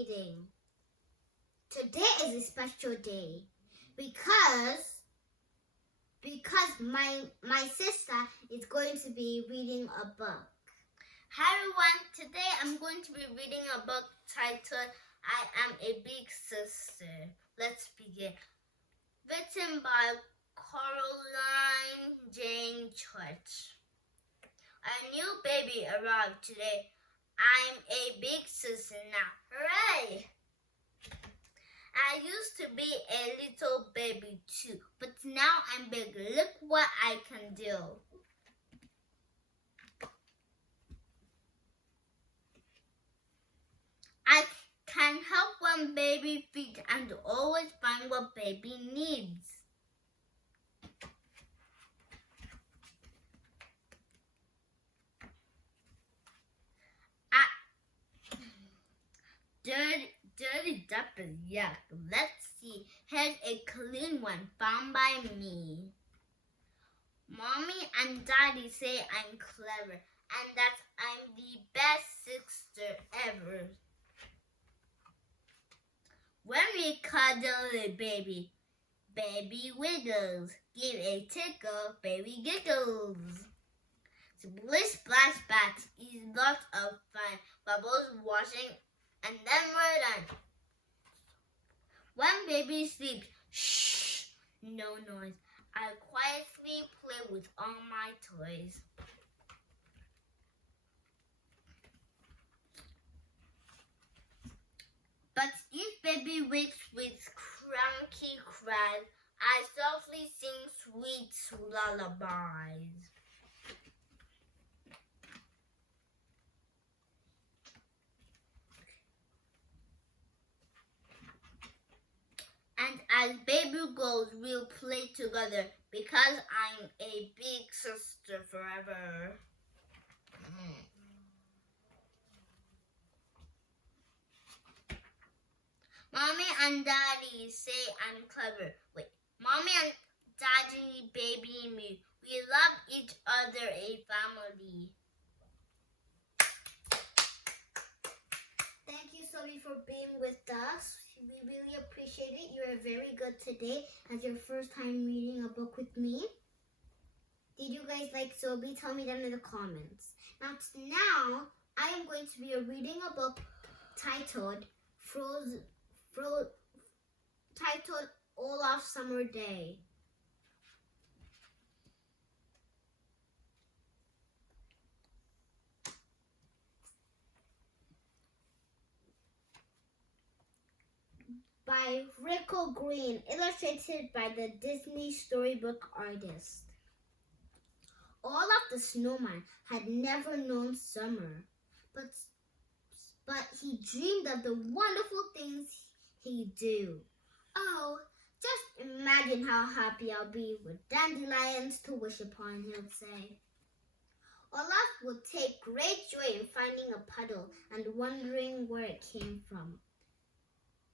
reading. Today is a special day because my sister is going to be reading a book. Hi everyone, today I'm going to be reading a book titled I Am a Big Sister. Let's begin. Written by Caroline Jane Church. A new baby arrived today. I'm a big sister now. Hooray! I used to be a little baby too, but now I'm big. Look what I can do. I can help when baby feeds and always find what baby needs. Dirty diapers, yuck. Let's see. Here's a clean one found by me. Mommy and Daddy say I'm clever and that I'm the best sister ever. When we cuddle the baby, baby wiggles. Give a tickle, baby giggles. Splish splash bath is lots of fun. Bubbles washing and then we're done. When baby sleeps, shh, no noise. I quietly play with all my toys. But if baby wakes with cranky cries, I softly sing sweet lullabies. And as baby grows, we'll play together because I'm a big sister forever. Mommy and Daddy say I'm clever. Wait, Mommy and Daddy, baby, and me. We love each other, a family. Thank you, Sophie, for being with us. We really appreciate it. You are very good today as your first time reading a book with me. Did you guys like Sophie? Tell me down in the comments. Now I am going to be reading a book titled titled Olaf Summer Day. By Rico Green, illustrated by the Disney storybook artist. Olaf the snowman had never known summer, but he dreamed of the wonderful things he'd do. Oh, just imagine how happy I'll be with dandelions to wish upon, he'd say. Olaf would take great joy in finding a puddle and wondering where it came from.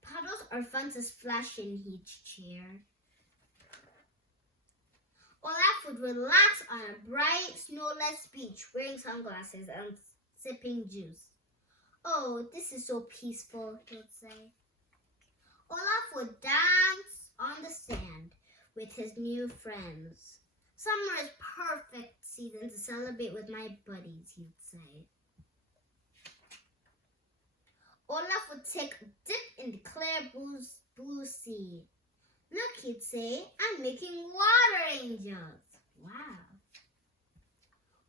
Puddles are fun to splash in, he'd cheer. Olaf would relax on a bright, snowless beach wearing sunglasses and sipping juice. Oh, this is so peaceful, he'd say. Olaf would dance on the sand with his new friends. Summer is perfect season to celebrate with my buddies, he'd say. Olaf would take a dip in the clear blue sea. Look, he'd say, I'm making water angels. Wow.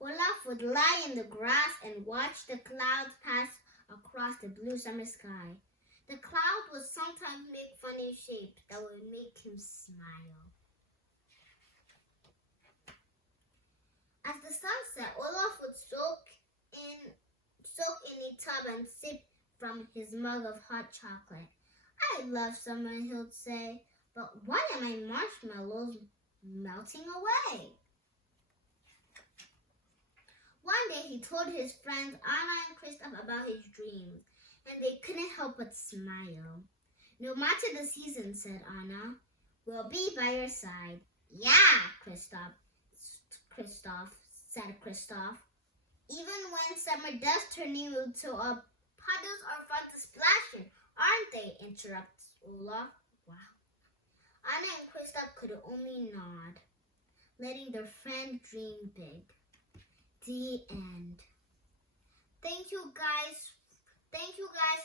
Olaf would lie in the grass and watch the clouds pass across the blue summer sky. The cloud would sometimes make funny shapes that would make him smile. As the sun set, Olaf would soak in a tub and sip from his mug of hot chocolate. I love summer, he'd say, but why are my marshmallows melting away? One day he told his friends Anna and Kristoff about his dreams, and they couldn't help but smile. No matter the season, said Anna, we'll be by your side. Yeah, said Kristoff. Even when summer does turn into a puddles are fun to splash in, Aren't they? Interrupts Olaf. Wow. Anna and Kristoff could only nod, letting their friend dream big. The end. Thank you guys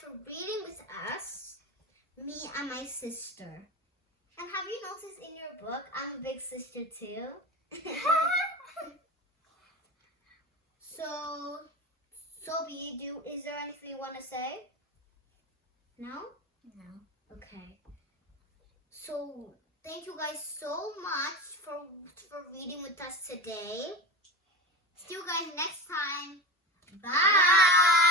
for reading with us, me and my sister. And have you noticed in your book, I'm a big sister too? So Sophie, is there anything you want to say? No? No. Okay. So thank you guys so much for reading with us today. See you guys next time. Bye.